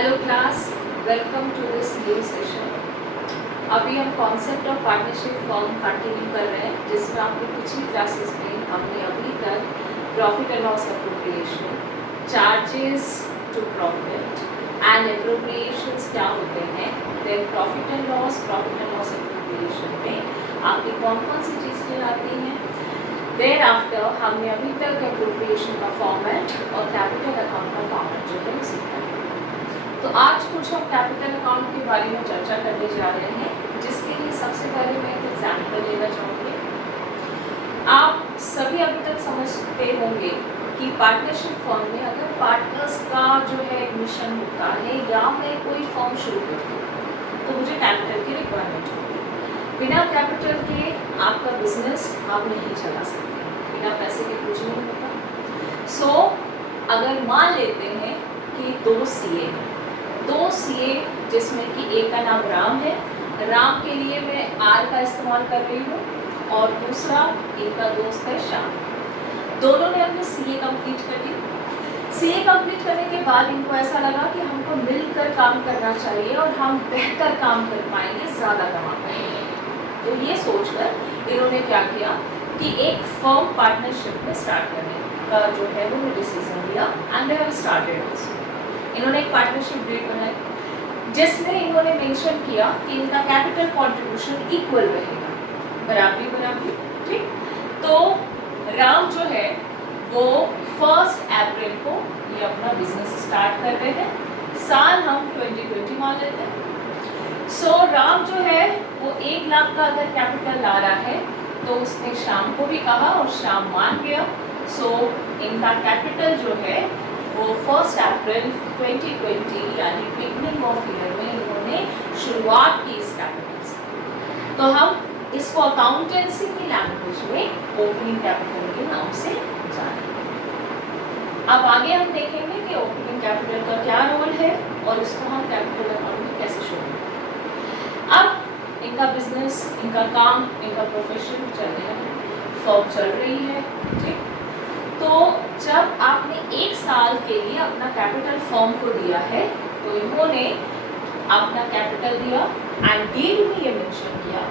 Hello class, welcome to this new session. अभी हम concept of partnership firm continue कर रहे हैं, जिसमें आपको पिछली क्लासेस में हमने अभी तक profit and loss appropriation, charges to profit and appropriations क्या होते हैं, then profit and loss appropriation में आपकी कौन कौन सी चीज़ें आती हैं। देर आफ्टर हमने अभी तक अप्रोप्रिएशन का फॉर्मेट और कैपिटल अकाउंट का फॉर्मेट जो है वो सीखा है। तो आज कुछ हम कैपिटल अकाउंट के बारे में चर्चा करने जा रहे हैं, जिसके लिए सबसे पहले मैं एक एग्जाम्पल लेना चाहूँगी। आप सभी अभी तक समझते होंगे कि पार्टनरशिप फर्म में अगर पार्टनर्स का जो है एडमिशन होता है या मैं कोई फर्म शुरू करती हूँ तो मुझे कैपिटल की रिक्वायरमेंट होती है। बिना कैपिटल के आपका बिजनेस आप नहीं चला सकते, बिना पैसे के कुछ नहीं होता। सो अगर मान लेते हैं कि दो सीए जिसमें कि एक का नाम राम है, राम के लिए मैं आर का इस्तेमाल कर रही हूँ और दूसरा इनका दोस्त है श्याम। दोनों ने अपनी सीए कंप्लीट कर ली। सीए कंप्लीट करने के बाद इनको ऐसा लगा कि हमको मिलकर काम करना चाहिए और हम बेहतर काम कर पाएंगे, ज़्यादा कमा पाएंगे। तो ये सोचकर इन्होंने क्या किया कि एक फर्म पार्टनरशिप में स्टार्ट करने का जो है वो डिसीजन लिया and they have started also. इन्होंने एक पार्टनरशिप डीड बनाई जिसमें इन्होंने मेंशन किया कि इनका कैपिटल कंट्रीब्यूशन इक्वल रहेगा, बराबरी। ठीक, तो राम जो है वो 1 अप्रैल को ये अपना बिजनेस स्टार्ट कर रहे हैं। साल हम 2020 मान लेते हैं। सो राम जो है वो 1 लाख का अगर कैपिटल ला रहा है तो उसने शाम को भी कहा और शाम मान गया। सो इनका कैपिटल जो है वो 1 अप्रैल 2020 यानी बिगनिंग ऑफ ईयर में इन्होंने शुरुआत की इस कैपिटल से। तो हम इसको अकाउंटेंसी की लैंग्वेज में ओपनिंग कैपिटल के नाम से जानेंगे। अब आगे हम देखेंगे कि ओपनिंग कैपिटल का क्या रोल है और इसको हम कैपिटल अकाउंट में कैसे शो करेंगे। अब इनका बिजनेस, इनका काम, इनका प्रोफेशन चल रहा है, फर्म चल रही है। ठीक, तो जब आपने 1 साल के लिए अपना कैपिटल फर्म को दिया है तो इन्होंने अपना कैपिटल दिया एंड डीड में ये मेंशन किया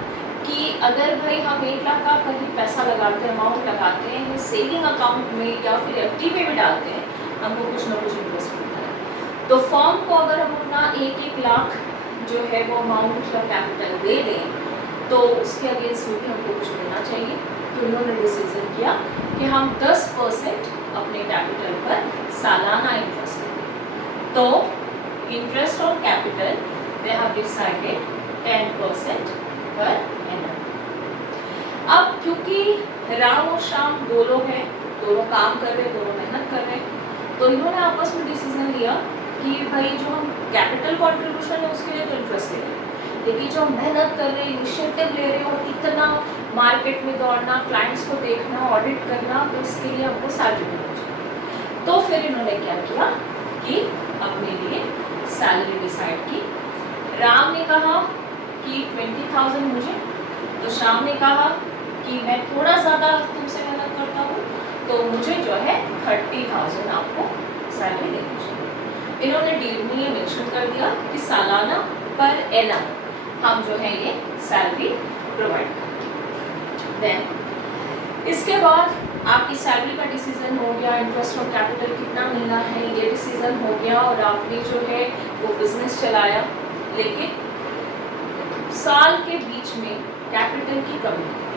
कि अगर भाई हम 1 लाख का कहीं पैसा लगाते हैं, अमाउंट लगाते हैं सेविंग अकाउंट में या फिर एफडी में भी डालते हैं, हमको कुछ ना कुछ इंटरेस्ट मिलता है। तो फर्म को अगर हम अपना 1-1 लाख जो है वो अमाउंट का कैपिटल दे दें तो उसके अगेंस्ट में भी हमको कुछ मिलना चाहिए। तो इन्होंने डिसीजन किया कि हम 10% अपने कैपिटल पर सालाना इंटरेस्ट देंगे। तो interest on capital they have decided 10% per annum. अब क्योंकि राम और श्याम 2 लोग हैं, दोनों काम कर रहे हैं, दोनों मेहनत कर रहे हैं, तो इन्होंने आपस में डिसीजन लिया कि भाई जो हम कैपिटल कॉन्ट्रीब्यूशन है उसके लिए तो इंटरेस्ट दे रहे हैं, लेकिन जो मेहनत कर रहे हैं, इनिशिएटिव ले रहे हैं और इतना मार्केट में दौड़ना, क्लाइंट्स को देखना, ऑडिट करना, तो इसके लिए हमको सैलरी मिलनी चाहिए। तो फिर इन्होंने क्या किया कि अपने लिए सैलरी डिसाइड की। राम ने कहा कि 20,000 मुझे, तो श्याम ने कहा कि मैं थोड़ा ज़्यादा तुमसे मेहनत करता हूँ तो मुझे जो है 30,000 आपको सैलरी देनी चाहिए। इन्होंने डील में ये मेंशन कर दिया कि सालाना पर एनम हम जो है ये सैलरी प्रोवाइड करेंगे। देन इसके बाद आपकी सैलरी का डिसीजन हो गया, इंटरेस्ट ऑन कैपिटल कितना मिलना है ये डिसीजन हो गया और आपने जो है वो बिजनेस चलाया। लेकिन साल के बीच में कैपिटल की कमी है,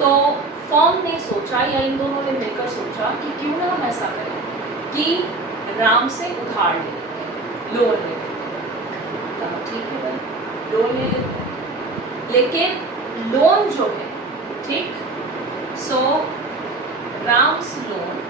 तो फर्म ने सोचा या इन दोनों ने मिलकर सोचा कि क्यों ना हम ऐसा करें कि राम से उधार ले लेते हैं, लोन ले लेते हैं। ठीक है भाई, लोन ले लेते हैं, लेकिन लोन जो है, ठीक, सो राम्स लोन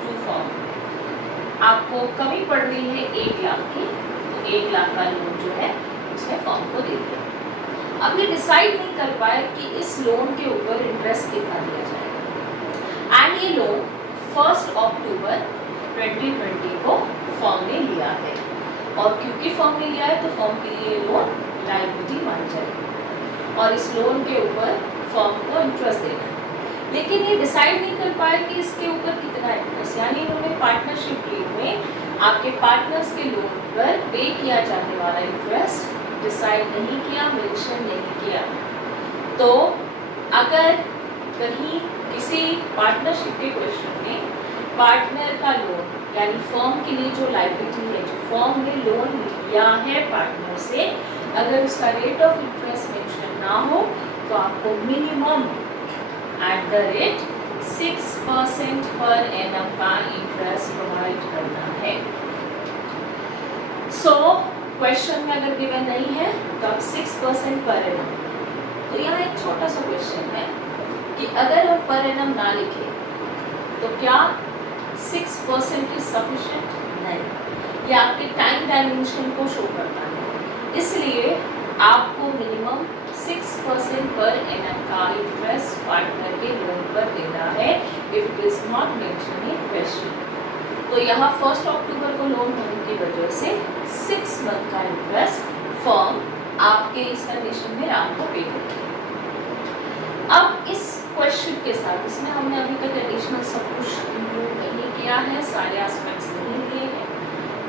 टू फर्म आपको कमी पड़ रही है 1 लाख की, तो 1 लाख का लोन जो है उसने फर्म को दे दिया। अब ये डिसाइड नहीं कर पाए कि इस लोन के ऊपर इंटरेस्ट कितना दिया जाएगा एंड ये लोन 1 अक्टूबर 2020 को फर्म ने लिया है और क्योंकि फर्म ने लिया है तो फर्म के लिए लोन लायबिलिटी मानी जाएगी और इस लोन के ऊपर फर्म को इंटरेस्ट देना है। लेकिन ये डिसाइड नहीं कर पाए कि इसके ऊपर कितना इंटरेस्ट, यानी इन्होंने पार्टनरशिप डील में आपके पार्टनर्स के लोन पर पे किया जाने वाला इंटरेस्ट डिसाइड नहीं किया, मेंशन नहीं किया। तो अगर कहीं किसी पार्टनरशिप के क्वेश्चन में पार्टनर का लोन यानी फर्म के लिए जो लायबिलिटी है, जो फर्म ने लोन लिया है पार्टनर से, अगर उसका रेट ऑफ इंटरेस्ट मेंशन ना हो तो आपको minimum at the rate 6% per annum का इंटरेस्ट प्रोवाइड करना है। सो क्वेश्चन में अगर गिवन नहीं है तो आप 6% पर एनम। तो यहाँ एक छोटा सा क्वेश्चन है कि अगर हम पर एनम ना लिखें तो क्या 6% इज सफिशिएंट? नहीं, ये आपके टाइम डायमेंशन को शो करता है, इसलिए आपको मिनिमम 6% पर एनम का इंटरेस्ट पार्टनर के लोन पर देना है if it is not mention in question. तो यहाँ 1 अक्टूबर को लोन होने की वजह से 6 मंथ का इंटरेस्ट फर्म आपके इस कंडीशन में राम को पे करेगी। अब इस क्वेश्चन के साथ इसमें हमने अभी तक एडिशनल सब कुछ इंक्लूड नहीं किया है, सारे एस्पेक्ट्स नहीं दिए हैं,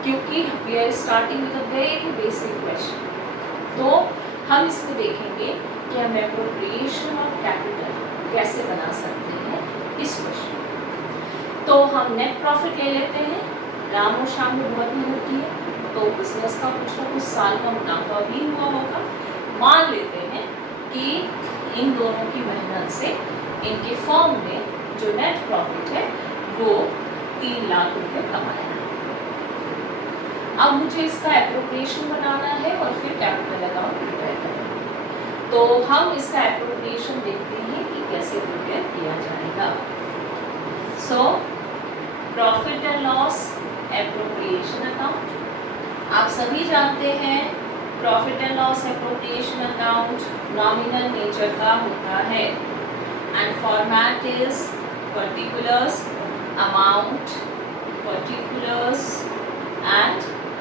क्योंकि we are starting with a very basic question. तो हम इसको देखेंगे कि हम एप्रोप्रिएशन ऑफ कैपिटल कैसे बना सकते हैं इस क्वेश्चन। तो हम नेट प्रॉफिट ले लेते हैं। राम और श्याम ने बहुत मेहनत की है, तो बिजनेस का कुछ ना कुछ साल का मुनाफा भी हुआ होगा। मान लेते हैं कि इन दोनों की मेहनत से इनके फर्म ने जो नेट प्रॉफिट है वो 3 लाख रुपए कमाया। अब मुझे इसका एप्रोप्रिएशन बनाना है और फिर कैपिटल अकाउंट प्रिपेयर करना। तो हम इसका एप्रोप्रिएशन देखते हैं कि कैसे प्रिपेयर किया जाएगा। So profit and loss appropriation account आप सभी जानते हैं। Profit and loss appropriation account nominal nature का होता है and format is particulars, amount, particulars and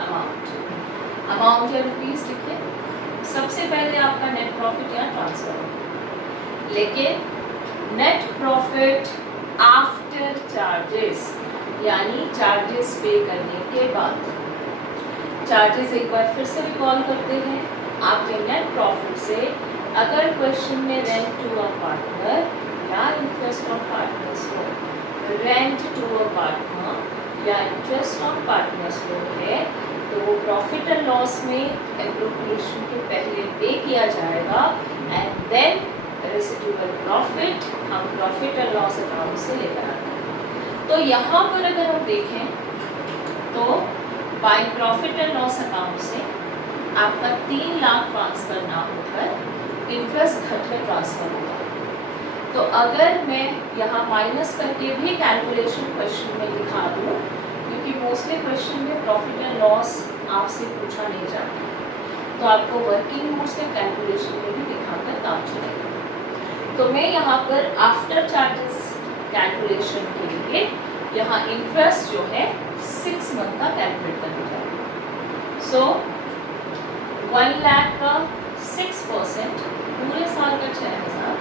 amount. Amount या रुपीस लिखिए। सबसे पहले आपका नेट प्रॉफिट या ट्रांसफर हो, लेकिन नेट प्रॉफिट आफ्टर चार्जेस यानी चार्जेस पे करने के बाद। चार्जेस एक बार फिर से रिकॉल करते हैं। आपके नेट प्रॉफिट से अगर क्वेश्चन में रेंट टू अ पार्टनर या इंटरेस्ट ऑन पार्टनर्स हो, रेंट टू अ पार्टनर या इंटरेस्ट ऑन पार्टनर्स लोन है, तो वो प्रॉफिट एंड लॉस में एप्रोप्रिएशन के पहले पे किया जाएगा एंड देन रेसिडुअल प्रॉफिट हम प्रॉफिट एंड लॉस अकाउंट से लेकर आते हैं। तो यहाँ पर अगर हम देखें तो bye profit and loss account से आपका 3 लाख ट्रांसफर ना होकर इंटरेस्ट घट में ट्रांसफर होगा। तो अगर मैं यहाँ माइनस करके भी कैलकुलेशन क्वेश्चन में दिखा दूँ, क्योंकि मोस्टली क्वेश्चन में प्रॉफिट एंड लॉस आपसे पूछा नहीं जाता, तो आपको वर्किंग मोड से कैलकुलेशन में भी दिखाकर काम चलेगा। तो मैं यहाँ पर आफ्टर चार्जेस कैलकुलेशन के लिए यहाँ इंटरेस्ट जो है 6 मंथ का कैलकुलेट करने जाएगा। सो 1 लाख का 6%, पूरे साल का 6000,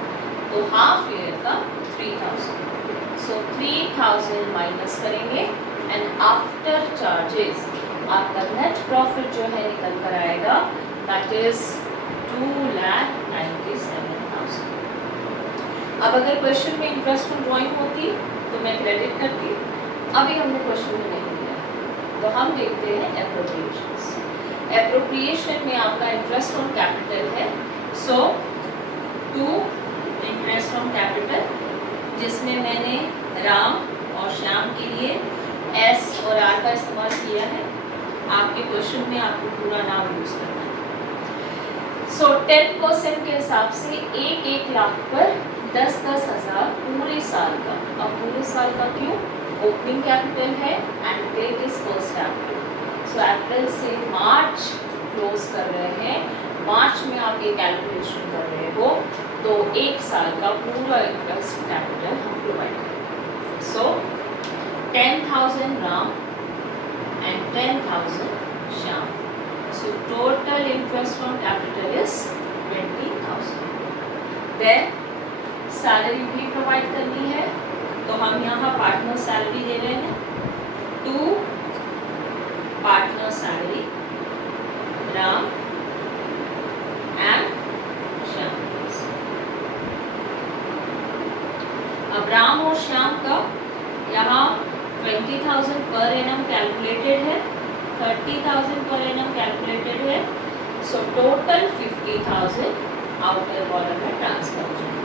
तो हाफ ईयर का 3000। सो 3000 माइनस करेंगे एंड आफ्टर चार्जेस आपका नेट प्रॉफिट जो है निकल कर आएगा, दैट इज 2,97,000। अब अगर क्वेश्चन में इंटरेस्ट ऑन ड्राइंग होती तो मैं क्रेडिट करती, अभी हमने क्वेश्चन में नहीं दिया, तो हम देखते हैं एप्रोप्रिएशंस। एप्रोप्रिएशन में आपका इंटरेस्ट ऑन कैपिटल है, सो 2 इंटरेस्ट ऑन कैपिटल, जिसमें मैंने राम और श्याम के लिए एस और आर का इस्तेमाल किया है। आपके क्वेश्चन में आपको पूरा नाम यूज करना है। सो 10% के हिसाब से 1 लाख पर 10-10 हज़ार पूरे साल का। अब पूरे साल का क्यों? ओपनिंग कैपिटल है and date is first April. So April से मार्च क्लोज कर रहे हैं, मार्च में आप ये कैलकुलेशन कर रहे हो, तो 1 साल का पूरा इंटरेस्ट कैपिटल हम प्रोवाइड करेंगे। सो 10,000 Ram and 10,000 Shyam. So total interest on capital is 20,000. Then salary भी प्रोवाइड करनी है, तो हम यहाँ पार्टनर सैलरी दे रहे हैं 2 partner salary, Ram and Shyam. अब राम और श्याम का यहाँ 20,000 पर एनम कैलकुलेटेड है, 30,000 पर एनम कैलकुलेटेड है, सो टोटल 50,000 आउटर कॉलम में ट्रांसफर हो जाएगा।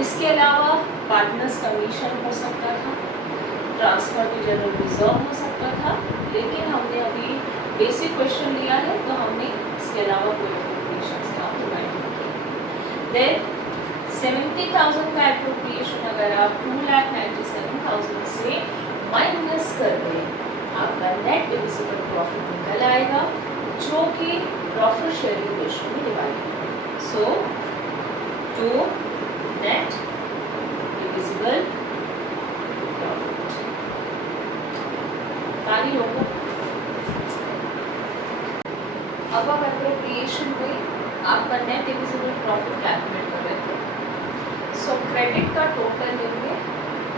इसके अलावा पार्टनर्स कमीशन हो सकता था, ट्रांसफर टू जनरल रिजर्व हो सकता था, लेकिन हमने अभी बेसिक क्वेश्चन लिया है तो हमने इसके अलावा कोई एप्रोप्रिएशंस का प्रोवाइड नहीं किया। देन 70,000 का एप्रोप्रिएशन अगर आप 2,97,000 से माइनस कर दें, आपका नेट डिविजिबल प्रॉफिट निकल आएगा, जो कि प्रॉफिट शेयरिंग रेशियो में डिवाइड है। सो टू नेट डिविजिबल प्रॉफिट कार्य होगा। अब आप एप्रोप्रिएशन में आपका नेट डिविजिबल प्रॉफिट कैलकुलेट कर रहे थे। सो क्रेडिट का टोटल लेंगे,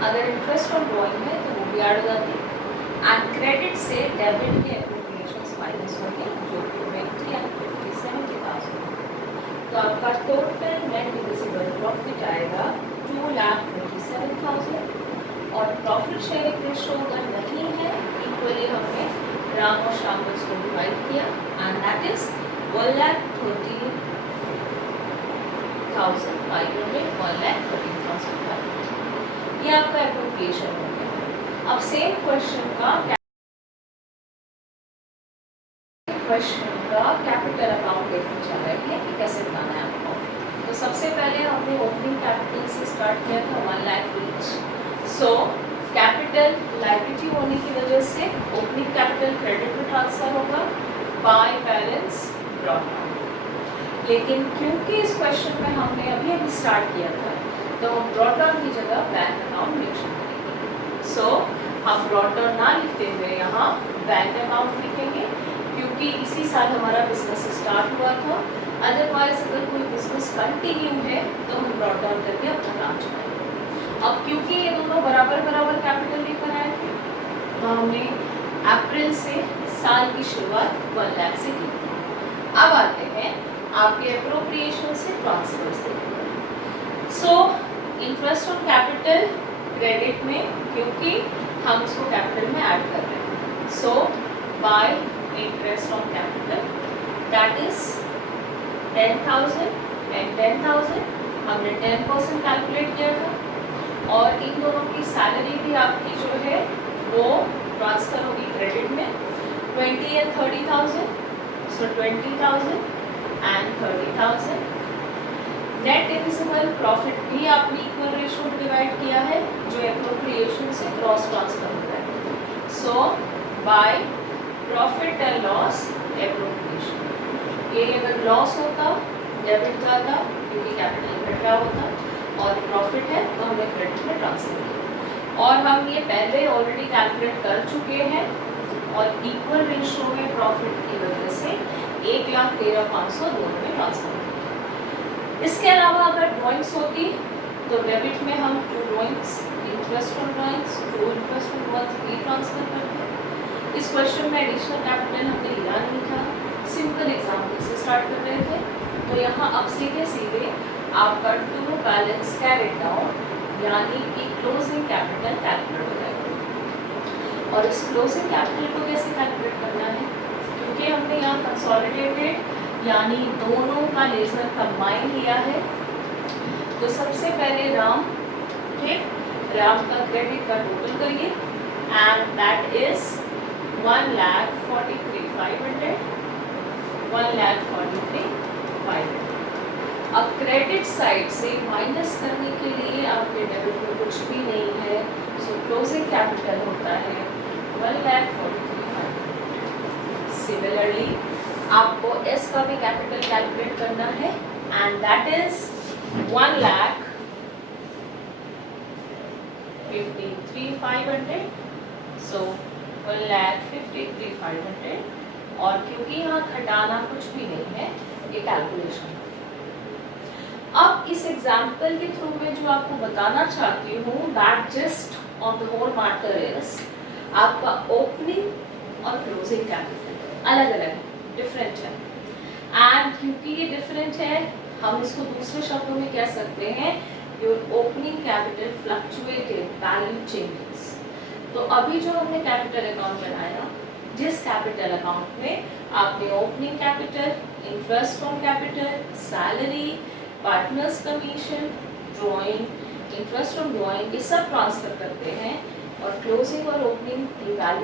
अगर इंटरेस्ट ऑन ड्रॉइंग है तो वो भी ऐड हो जाती है, एंड क्रेडिट से डेबिट के एप्रोप्रिएशंस माइनस होंगे, जो कि 20 एंड 50 70,000। तो आपका टोटल नेट डिविजिबल प्रॉफिट आएगा 2,27,000, और प्रॉफिट शेयरिंग रेशियो अगर नहीं है, इक्वली हमने राम और श्याम को इसको डिवाइड किया, एंड दैट इज 1,30,500, 1,13,500। ये आपका एप्रोप्रिएशन हो गया। अब सेम क्वेश्चन का कैपिटल अकाउंट देखना चाह रहे हैं कि कैसे बनाना है आपको। तो सबसे पहले हमने ओपनिंग कैपिटल से स्टार्ट किया था 1 lakh each. So capital liability होने की वजह से ओपनिंग कैपिटल क्रेडिट में ट्रांसफर होगा बाय बैलेंस ब्रॉट डाउन। लेकिन क्योंकि इस क्वेश्चन में हमने अभी स्टार्ट किया था, तो हम ब्रॉट डाउन की जगह बैंक अकाउंट मेंशन करेंगे। सो हम ब्रॉट डाउन ना लिखते हुए यहाँ बैंक अकाउंट लिखेंगे, क्योंकि इसी साल हमारा बिजनेस स्टार्ट हुआ था। अदरवाइज अगर कोई बिजनेस कंटिन्यू है तो हम ब्रॉट डाउन करके अपना काम चलाएंगे। अब क्योंकि ये दोनों बराबर बराबर कैपिटल लेकर आए थे, तो हमने अप्रैल से साल की शुरुआत 1 लाख से की। अब आते हैं आपके एप्रोप्रिएशन से ट्रांसफर से। So interest on capital credit में, क्योंकि हम इसको कैपिटल में ऐड कर रहे हैं, so by interest on capital that is 10,000 and 10,000 हमने 10% कैलकुलेट किया था, और इन दोनों की सैलरी भी आपकी जो है वो ट्रांसफर होगी क्रेडिट में 20 and 30,000, so 20,000 and 30,000। Net divisible profit भी आपने इक्वल रेशियो में डिवाइड किया है, जो एप्रोप्रिएशन से क्रॉस ट्रांसफर होता है। So by profit and loss appropriation, ये अगर लॉस होता डेबिट जाता क्योंकि कैपिटल घट रहा होता, और प्रॉफिट है तो हमें क्रेडिट में ट्रांसफर किया, और हम ये पहले ऑलरेडी कैलकुलेट कर चुके हैं, और इक्वल रेशियो में प्रॉफिट की वजह से 1,13,500 दोनों में ट्रांसफर किया। इसके अलावा अगर ड्राइंग्स होती तो डेबिट में हम 2 drawings, interest on drawings, 2 interest on drawings भी ट्रांसफर करते। इस क्वेश्चन में एडिशनल कैपिटल हमने लिया नहीं था, सिंपल एग्जाम्पल से स्टार्ट कर रहे थे, तो यहाँ अब सीधे सीधे आपका टू बैलेंस कैरिड डाउन यानी कि क्लोजिंग कैपिटल कैलकुलेट हो जाएगा। और इस क्लोजिंग कैपिटल को कैसे कैलकुलेट करना है, क्योंकि हमने यहाँ कंसोलिडेटेड यानी दोनों का लेजर कंबाइन लिया है, तो सबसे पहले राम का क्रेडिट का टोटल करिए, एंड दैट इज 1,43,500, 1,43,500। अब क्रेडिट साइड से माइनस करने के लिए आपके डेबिट में कुछ भी नहीं है, सो क्लोजिंग कैपिटल होता है 1,43,500। सिमिलरली आपको एस का भी कैपिटल कैलकुलेट करना है, एंड दैट इज 1,53,500, सो 1,53,500, और क्योंकि यहाँ घटाना कुछ भी नहीं है, ये कैलकुलेशन। अब इस एग्जाम्पल के थ्रू में जो आपको बताना चाहती हूँ, that gist of the whole matter is आपका ओपनिंग और क्लोजिंग कैपिटल अलग अलग है, डिफरेंट है। एंड क्योंकि ये डिफरेंट है, हम इसको दूसरे शब्दों में कह सकते हैं your opening capital fluctuated value changes. तो अभी जो हमने कैपिटल अकाउंट बनाया, जिस कैपिटल अकाउंट में आपने opening capital, interest on capital, salary, partners commission, drawing, interest on drawing, ये सब ट्रांसफर करते हैं और क्लोजिंग और ओपनिंग की वैल्यू